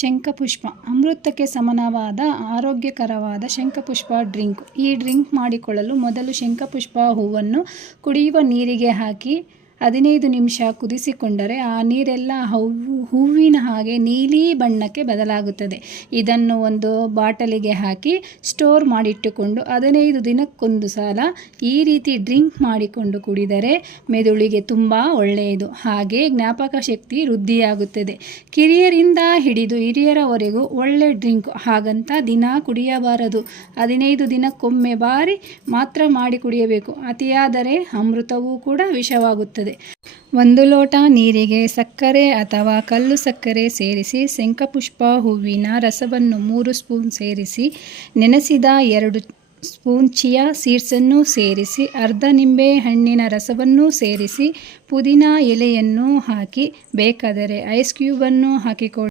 ಶಂಖಪುಷ್ಪ ಅಮೃತಕ್ಕೆ ಸಮನವಾದ ಆರೋಗ್ಯಕರವಾದ ಶಂಖಪುಷ್ಪ ಡ್ರಿಂಕ್. ಈ ಡ್ರಿಂಕ್ ಮಾಡಿಕೊಳ್ಳಲು ಮೊದಲು ಶಂಖಪುಷ್ಪ ಹೂವನ್ನು ಕುಡಿಯುವ ನೀರಿಗೆ ಹಾಕಿ 15 ನಿಮಿಷ ಕುದಿಸಿಕೊಂಡರೆ ಆ ನೀರೆಲ್ಲ ಹೂವಿನ ಹಾಗೆ ನೀಲಿ ಬಣ್ಣಕ್ಕೆ ಬದಲಾಗುತ್ತದೆ. ಇದನ್ನು ಒಂದು ಬಾಟಲಿಗೆ ಹಾಕಿ ಸ್ಟೋರ್ ಮಾಡಿಟ್ಟುಕೊಂಡು 15 ದಿನಕ್ಕೊಂದು ಸಲ ಈ ರೀತಿ ಡ್ರಿಂಕ್ ಮಾಡಿಕೊಂಡು ಕುಡಿದರೆ ಮೆದುಳಿಗೆ ತುಂಬ ಒಳ್ಳೆಯದು. ಹಾಗೆ ಜ್ಞಾಪಕ ಶಕ್ತಿ ವೃದ್ಧಿಯಾಗುತ್ತದೆ. ಕಿರಿಯರಿಂದ ಹಿಡಿದು ಹಿರಿಯರವರೆಗೂ ಒಳ್ಳೆ ಡ್ರಿಂಕ್. ಹಾಗಂತ ದಿನ ಕುಡಿಯಬಾರದು. 15 ದಿನಕ್ಕೊಮ್ಮೆ ಬಾರಿ ಮಾತ್ರ ಮಾಡಿ ಕುಡಿಯಬೇಕು. ಅತಿಯಾದರೆ ಅಮೃತವೂ ಕೂಡ ವಿಷವಾಗುತ್ತದೆ. 1 ಲೋಟ ನೀರಿಗೆ ಸಕ್ಕರೆ ಅಥವಾ ಕಲ್ಲು ಸಕ್ಕರೆ ಸೇರಿಸಿ ಶಂಖಪುಷ್ಪ ಹೂವಿನ ರಸವನ್ನು 3 ಸ್ಪೂನ್ ಸೇರಿಸಿ ನೆನೆಸಿದ 2 ಸ್ಪೂನ್ ಚಿಯಾ ಸೀಡ್ಸನ್ನು ಸೇರಿಸಿ ಅರ್ಧ ನಿಂಬೆ ಹಣ್ಣಿನ ರಸವನ್ನು ಸೇರಿಸಿ ಪುದೀನ ಎಲೆಯನ್ನು ಹಾಕಿ ಬೇಕಾದರೆ ಐಸ್ ಕ್ಯೂಬನ್ನು ಹಾಕಿಕೊಳ್ಳಿ.